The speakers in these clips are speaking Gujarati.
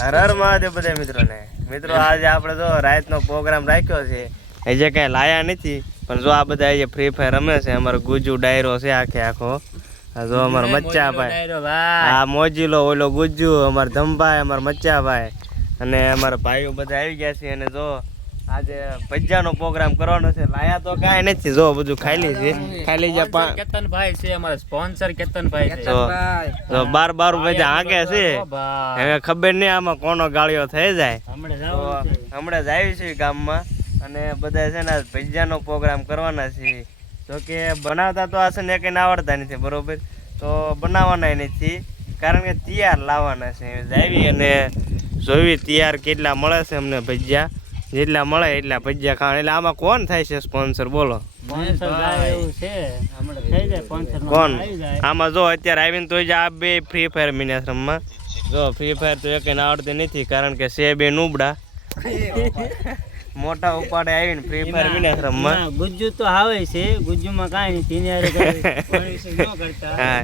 હર હર મહાદેવ બધા મિત્રોને. મિત્રો આજે આપણે જો રાતનો પ્રોગ્રામ રાખ્યો છે. હજે કાંઈ લાયા નથી, પણ જો આ બધા આજે ફ્રી ફાયર રમે છે. અમારો ગુજ્જુ ડાયરો છે આખે આખો. જો અમારો મચ્ચા ભાઈ, આ મોજીલો, ઓલો ગુજ્જુ, અમારો ધમભાઈ, અમારો મચ્ચા ભાઈ અને અમારા ભાઈઓ બધા આવી ગયા છે. અને જો આજે ભજીયાનો પ્રોગ્રામ કરવાનો છે. લાયા તો કાંઈ નથી, જો બધું ખાલી છે. ખાલી જે કેતનભાઈ છે અમારા સ્પોન્સર, કેતનભાઈ છે. તો 12 બધા આગે છે. હવે ખબર નહીં આમાં કોનો ગાળિયો થઈ જાય. હમણાં જ આવી છે ગામમાં અને બધા છે ને ભજીયાનો પ્રોગ્રામ કરવાના છે. તો કે બનાવતા તો આ છે ને કંઈ આવડતા નથી, બરોબર, તો બનાવવાના નથી, કારણ કે તૈયાર લાવવાના છે. આવી અને જોવી તૈયાર કેટલા મળે છે અમને ભજીયા. જેટલા મળે એટલા ભજીયા ખાવા. એટલે આમાં કોણ થાય છે સ્પોન્સર, બોલો કોણ આમાં? જો અત્યારે આવીને તો આ બે ફ્રી ફાયર મિનિટ રમવા. જો ફ્રી ફાયર તો એક આવડતી નથી, કારણ કે છે બે નુબડા. મોટા ઉપાડે આવીને ફ્રી ફાયર મિનિટ રમવા. ગુજ્જુ તો આવે છે, ગુજ્જુમાં કાંઈ નથી. હા,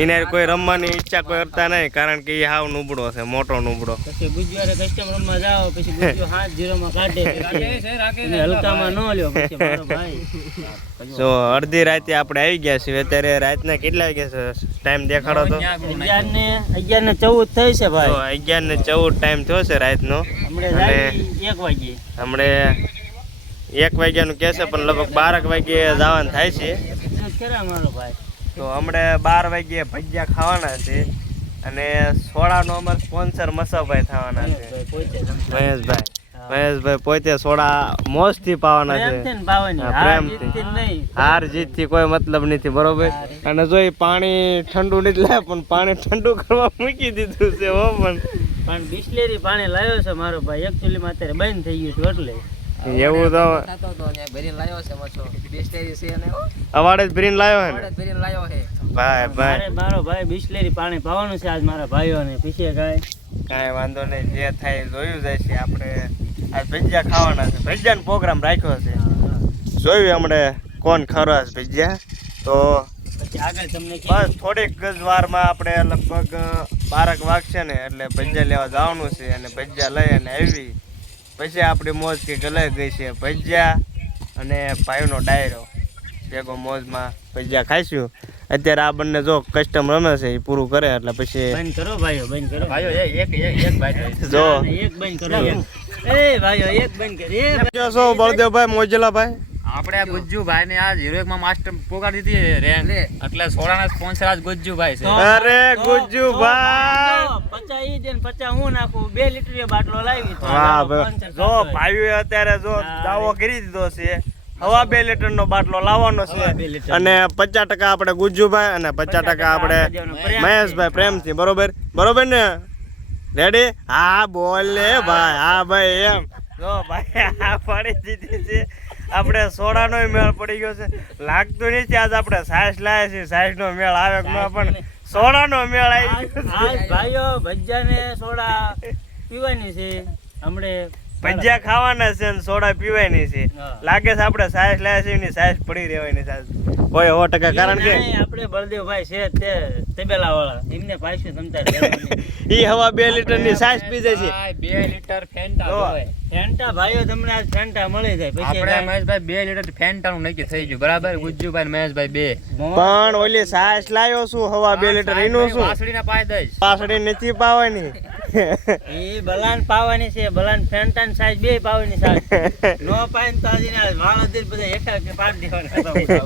એને કોઈ રમવાની ઈચ્છા કોઈ કરતા નહીં, કારણ કે એ હાવ નુબડો છે, મોટો નુબડો. પછી ગુજ્જુવારે કસ્ટમ રમવા જાઓ, પછી ગુજ્જુ 7-0 માં કાઢે, હલકામાં ન લ્યો. પછી મારો ભાઈ જો અડધી રાતે આપણે આવી ગયા છીએ. અત્યારે રાતના કેટલા વાગ્યા છે? ટાઈમ દેખાડો તો. 11:14 થઈ છે ભાઈ. 11:14 ટાઈમ થયો છે રાતનો. હમણાં 1 વાગે, હમણાં 1 વાગ્યાનું કહે છે, પણ લગભગ 12 વાગ્યે જવાનું થાય છે. ખરા મારો ભાઈ. તો હમણાં 12 વાગ્યે ભજીયા ખાવાના છે. અને સોડાનો અમારો સ્પોન્સર મસાભાઈ થવાના છે, મહેશભાઈ પોતે સોડા મોજથી પાવાના છે. પ્રેમથી, હાર જીત થી કોઈ મતલબ નથી, બરોબર. અને જો એ પાણી ઠંડુ નથી લાવે, પણ પાણી ઠંડુ કરવા મૂકી દીધું છે. હો પણ બિસ્લેરી પાણી લાવ્યો છે મારો ભાઈ. એકચ્યુઅલી માં અત્યારે બંધ થઈ ગયું એટલે એવું તો અવાડે જ ભરીને લાવ્યો હે ભાઈ. ભાઈ મારો ભાઈ બિસ્લેરી પાણી પાવાનું છે આજ મારા ભાઈઓને. પછી કાંઈ વાંધો નહીં, જે થાય જોયું જાય છે. આપણે આ ભજીયા ખાવાના છે, ભજીયાનો પ્રોગ્રામ રાખ્યો છે. જોયું હમણાં કોણ ખરસ ભજીયા. તો આગળ તમને બસ થોડીક જ વારમાં આપણે લગભગ 12 વાગશે ને એટલે ભજીયા લેવા જવાનું છે. અને ભજીયા લઈ અને આવી પછી આપણી મોજ કે ગલાઈ ગઈ છે. ભજીયા અને ભાઈનો ડાયરો ભેગો મોજમાં ભજીયા ખાઈશું. અત્યારે આ બંને જો કસ્ટમ રમે છે, એ પૂરું કરે એટલે પછી બંધ કરો ભાઈઓ, બંધ કરો ભાઈઓ. જો એક બંધ કરો એ ભાઈઓ, એક બંધ કરી. જો સો બળદેવભાઈ મોજલાભાઈ, આપણે ગુજ્જુભાઈ ને આજ હીરો માસ્ટર પોકાર દીધી રેન્ક, એટલે સોડાના સ્પોન્સર આજ ગુજ્જુભાઈ છે. અરે ગુજ્જુભાઈ 50 ઈ દે ને 50 હું નાખું. 2 લીટર બાટલો લાવી. હા જો ભાઈઓ અત્યારે જો દાવો કરી દીધો છે, હવા 2 લીટર નો બાટલો લાવવાનો છે. અને 50% આપણે ગુજ્જુભાઈ અને 50% આપણે મહેશભાઈ પ્રેમથી, બરોબર બરોબર ને? રેડી? હા બોલ ને ભાઈ. હા ભાઈ એમ જો ભાઈ આ પડી દીધી છે. આપણે સોડાનો મેળ પડી ગયો છે. લાગતું નથી આજ આપણે સાસ લાયા છે. સાસ નો મેળ આવે કે ન, પણ સોડાનો મેળ આવી ગયો છે. ભાઈઓ ભજીયા ને સોડા પીવાની છે. હમણે ભજીયા ખાવાના છે ને સોડા પીવાની છે. લાગે છે આપણે સાસ લાયા છે, એની સાસ પડી રહેવાની સાસ કોઈ 100%, કારણ કે આપણે બળદેવભાઈ છે તે તબેલા વાળા, એમને પાછું સમજાય. ઈ હવા 2 લીટર ની સાસ પી જાય છે. 2 લીટર ફેન્ટા ફેન્ટા ભાઈઓ તમને આજ ફેન્ટા મળી જાય. પછી આપણે મહેશભાઈ 2 લીટર ફેન્ટા નું નક્કી થઈ ગયું, બરાબર. ગુજ્જુભાઈ મહેશભાઈ 2 પણ ઓલી સાસ લાયો છું હવા 2 લીટર, એનું શું? પાસડીના પાય દઈશ. પાસડી નથી પાવાની. એ બલાન પાવાની છે, બલાન ફેન્ટા ની સાઈઝ 2 પાવાની સાઈઝ નો પાય તો આજે વાળો બધા એકા કે પાડી દેવાના.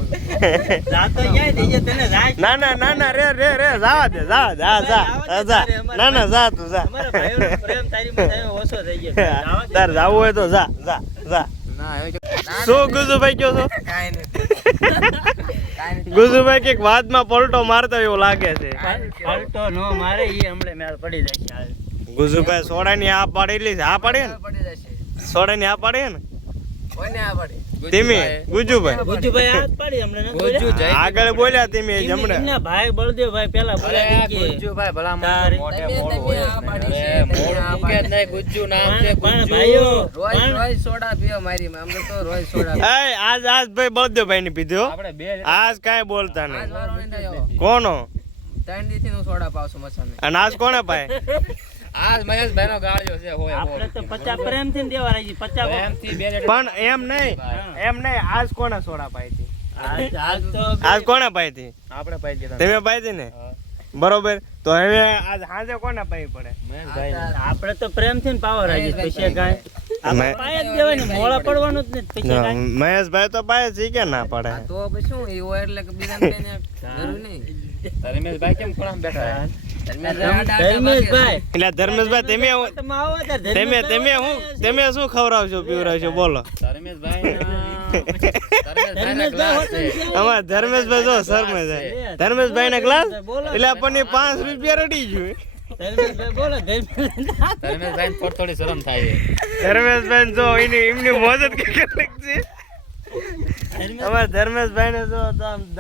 જાતો જાય થઈ જાય તને જાય. ના ના ના ના રે રે રે જા દે, જા જા જા જા. ના ના જા તું જા. અમારા ભાઈઓનો પ્રેમ તારી માં ઓછો થઈ ગયો. તાર જાવું હોય તો જા જા જા. શું ગુજુભાઈ કયો છો? ગુજુભાઈ કઈક વાતમાં પલટો મારતો એવું લાગે છે. પલટો નો મારે, ઈ હમણે મેળ પડી જાય છે. ગુજુભાઈ સોડાની આ પાડેલી છે. આ પાડે ને સોડાની આ પાડે ને તમે ગુજુભાઈ હાથ પાડી હમણે આગળ બોલ્યા તમે જમણે. એમના ભાઈ બળદેવભાઈ પેલા બોલ્યા કે ગુજ્જુભાઈ ભલા મોટે મોડ હોય છે. મોડ કે નહીં, ગુજ્જુ નામ છે ગુજ્જુ. રોય સોડા પીઓ મારી માં. અમને તો રોય સોડા. એ આજ ભાઈ બળદેવભાઈ ને પીધો. આપણે 2 આજ કાંઈ બોલતા આજ નહીં. વારો નહીં આવ્યો. કોનો? 3 દી થી હું સોડા પાવ છું મચાને. અને આજ કોણે પાય? આજ મહેશભાઈ નો ગાળ્યો છે હોય આપણે તો 50 પ્રેમથી ને દેવા રહી 50 એમથી 2 લીટર પણ એમ નહીં આજ કોને સોડા પાઈ હતી આજ તો આજ કોને પાઈ હતી આપણે પાઈ દીધા તમે પાઈ હતી ને બરોબર તો હવે આજ સાંજે કોને પાઈ પડે મહેશભાઈ આપણે તો પ્રેમથી ને પાવર આવી પછી કાંઈ આપણે પાય જ દેવાની મોળા પડવાનું જ નથી પછી કાંઈ મહેશભાઈ તો પાય છે કે ના પડે તો પછી શું એ હોય એટલે કે બીજાને કઈને જરૂર નહીં ધર્મેશભાઈ કેમ ખોળામાં બેઠા ધર્મેશભાઈ એટલે ધર્મેશભાઈ તમે તમે આવો તો તમે શું ખવડાવશો પીવડાવશો બોલો અમારા ધર્મેશભાઈ જો શરમે જાય ધર્મેશભાઈ ના ગ્લાસ એટલે આપણને 5 રૂપિયા રડી ગયું ધર્મેશભાઈ બોલો ધર્મેશભાઈ થોડી શરમ થાય છે ધર્મેશભાઈ જો એમની મોજ જ કઈક અલગ છે અમારા ધર્મેશભાઈ ને જો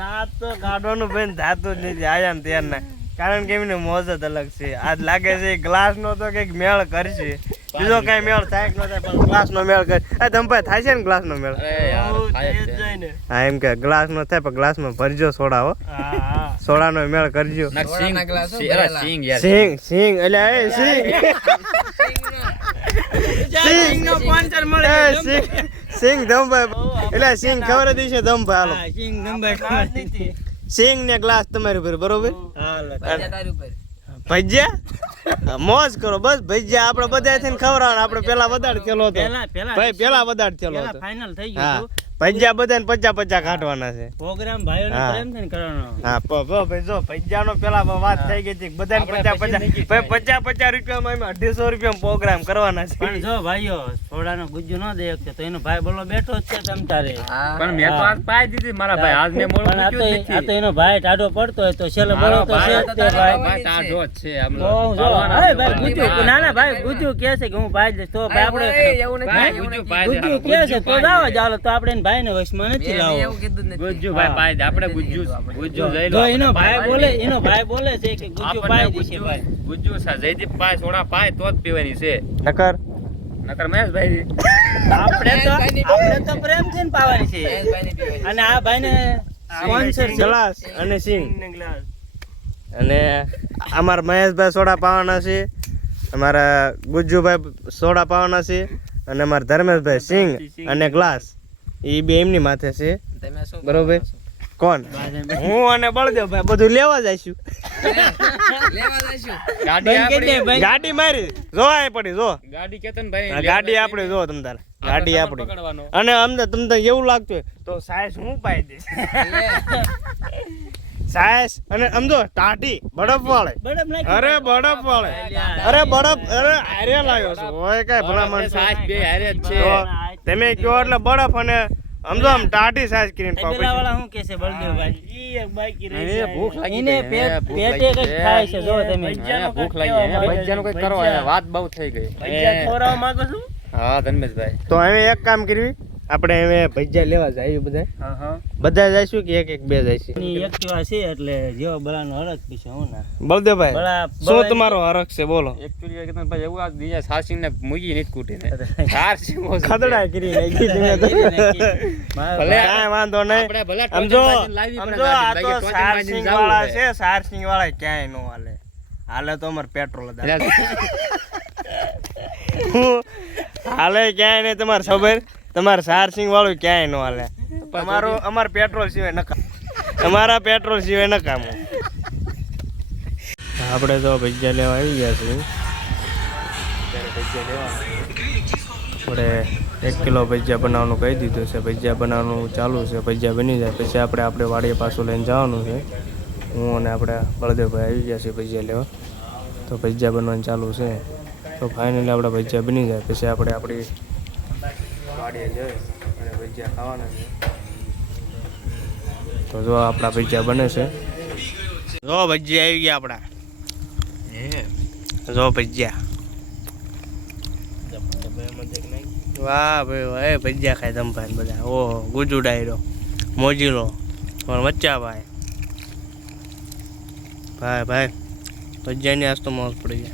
દાંત તો કાઢવાનું ભાઈ દાંતું જ નથી આયા ને ત્યારના કારણ કે એમની મોજ જ અલગ છે આજ લાગે છે ગ્લાસ નો તો કઈક મેળ કરશે બીજો કઈ મેળ થાય કે ન થાય પણ ગ્લાસ નો મેળ કરે આ ધંભાઈ થાય છે ને ગ્લાસ નો મેળ અરે યાર થાય જ છે. હા એમ કે ગ્લાસ નો થાય પણ ગ્લાસ માં ભરજો સોડા હો સોડા નો મેળ કરજો ના સિંગ સોડાના ગ્લાસ હો, અરે સિંગ યાર સિંગ એટલે એ સિંગ નો સ્પોન્સર મળે એ સિંગ ધમભાઈ એટલે સિંગ ખબર હતી છે ધમભાઈ હાલો સિંગ ધંભાઈ સિંગ ને ગ્લાસ તમારી ઉપર બરોબર હાલો તારી ઉપર ભજીયા મોજ કરો બસ ભજીયા આપણે બધા થઈને ખવડાવવાના આપણે પેલા વધારે થયેલો હતો ભાઈ પેલા વધારે થયેલો હતો ફાઇનલ થઈ હા ગયું ભજીયા બધાને 50 કાઢવાના છે પ્રોગ્રામ ભાઈઓને હા. પ્રેમથી કરવાનો હા ભાઈ જો ભજીયાનો પેલા વાત થઈ ગઈ હતી બધાને 50 ભાઈ 50 રૂપિયામાં એમાં 250 રૂપિયામાં પ્રોગ્રામ કરવાના છે પણ જો ભાઈઓ સોડાનો ગુજ્જુ ન દે શકતો તો એનો ભાઈ બોલો બેઠો જ છે તમ તારે હા પણ મેં તો આજ પાઈ દીધી મારા ભાઈ આજ મેં મોળું પણ મૂક્યું જ આ નથી તો એનો ભાઈ ટાઢો પડતો હોય તો છેલ્લે બોલો મારો તો છે જ તે ભાઈ ભાઈ તાજો જ છે આમ તો જો અરે ભાઈ ગુજ્જુ ના ના ભાઈ ગુજ્જુ કહે છે કે હું ભાઈ દઈશ તો ભાઈ આપણે એવું નથી ભાઈ એવું ગુજ્જુ નથી. પાઈ દે ગુજ્જુ કહે છે તો જાઓ ચાલો તો આપણે એને ભાઈને વશમાં નથી મેં લાવો એવું કીધું જ નથી. ગુજ્જુ ભાઈ પાઈ દે આપણે ગુજ્જુ લઈ લો જો એનો ભાઈ બોલે છે કે ગુજ્જુ પાઈ દેશે ભાઈ ગુજ્જુ જયદીપ પાય સોડા પાય તો જ પીવાની છે નકર નકર મહેશભાઈ આપણે તો પ્રેમથી ને પાવાની છે મહેશભાઈની પીવાની. અને આ ભાઈને સ્પોન્સર છે ગ્લાસ અને સિંગ અને અમારા મહેશભાઈ સોડા પાવાના છે અમારા ગુજ્જુભાઈ સોડા પાવાના છે અને અમારા ધર્મેશભાઈ સિંગ અને ગ્લાસ એ બે એમની માથે છે તમે શું બરોબર કોણ હું અને બળદેવભાઈ બધું લેવા જઈશું લેવા જઈશું ગાડી આપણી ગાડી મારી જો આ પડી જો ગાડી કેતનભાઈ આ ગાડી આપણી જો તમ તારે ગાડી આપણી પકડવાનો અને અમને તમને એવું લાગતું હોય તો સાયસ હું પાઈ દઈશ સાયસ અને સમજો ટાટી બરફ વાળે બરફ નાખી અરે બરફ વાળે અરે બરફ અરે આરે લાવ્યો છો હોય કઈ ભલા માણસો સાસ બે હારે જ છે તો તમે કયો એટલે બરફ અને સમજો આમ ટાટી સાયસ કરીને પેલા વાળા શું કે છે બળદેવભાઈ ઈ એક બાકી રહી એને જાય. ભૂખ લાગી એને ગઈ. પેટે કઈક થાય છે જો તમે ભૂખ લાગી ભજીયાનું કઈક કરો વાત બહુ થઈ ગઈ ખવડાવવા માંગો છો હા ધર્મેશભાઈ તો હવે એક કામ કરવી આપણે હવે ભજીયા લેવા જાય બધા જઈશું કે એક બે જઈશું એની એક્ટિવા છે એટલે જેવો બળાનો હરખ પીછે હું ના બળદેવભાઈ બળા શું તમારો હરખ છે બોલો એકચ્યુઅલી કેતનભાઈ એવું આ બીજા સારસિંગ ને મૂકી નથી કૂટીને સારસિંગ ખદડા કરી નાખી તમે તો. ભલે કાંઈ વાંધો નહીં આપણે ભલે સમજો ટોચન લાવી પણ સમજો આ તો ટોચન સારસિંગ જવું વાળા છે. છે સારસિંગ વાળા ક્યાંય નો હાલે હાલે તો અમારે પેટ્રોલ જ હાલે. હું હાલે ક્યાંય નહીં તમારે ખબર તમારે સારસિંગ વાળું ક્યાંય નો હાલે અમાર પેટ્રોલ સિવાય નકામ અમારા પેટ્રોલ સિવાય નકામું આપણે તો ભજીયા લેવા આવી ગયા છીએ આપણે 1 કિલો ભજીયા બનાવવાનું કહી દીધું છે ભજીયા બનાવવાનું ચાલુ છે ભજીયા બની જાય પછી આપણે વાડીએ પાછું લઈને જવાનું છે હું અને આપણે બળદેવભાઈ આવી ગયા છીએ ભજીયા લેવા તો ભજીયા બનવાનું ચાલુ છે તો ફાઇનલી આપણે ભજીયા બની જાય પછી આપણે આપણી વાડીએ જઈ અને ભજીયા ખાવાના છે તો જો આપણા ભજીયા બને છે જો ભજીયા આવી ગયા આપણા જો ભજીયા વાહ ભાઈ વાહ એ ભજીયા ખાય ધમભાઈ બધા ઓહો ગુજુ ડાયરો મોજીલો પણ વચ્ચા ભાઈ ભાઈ ભજીયાની આજ તો મોજ પડી જાય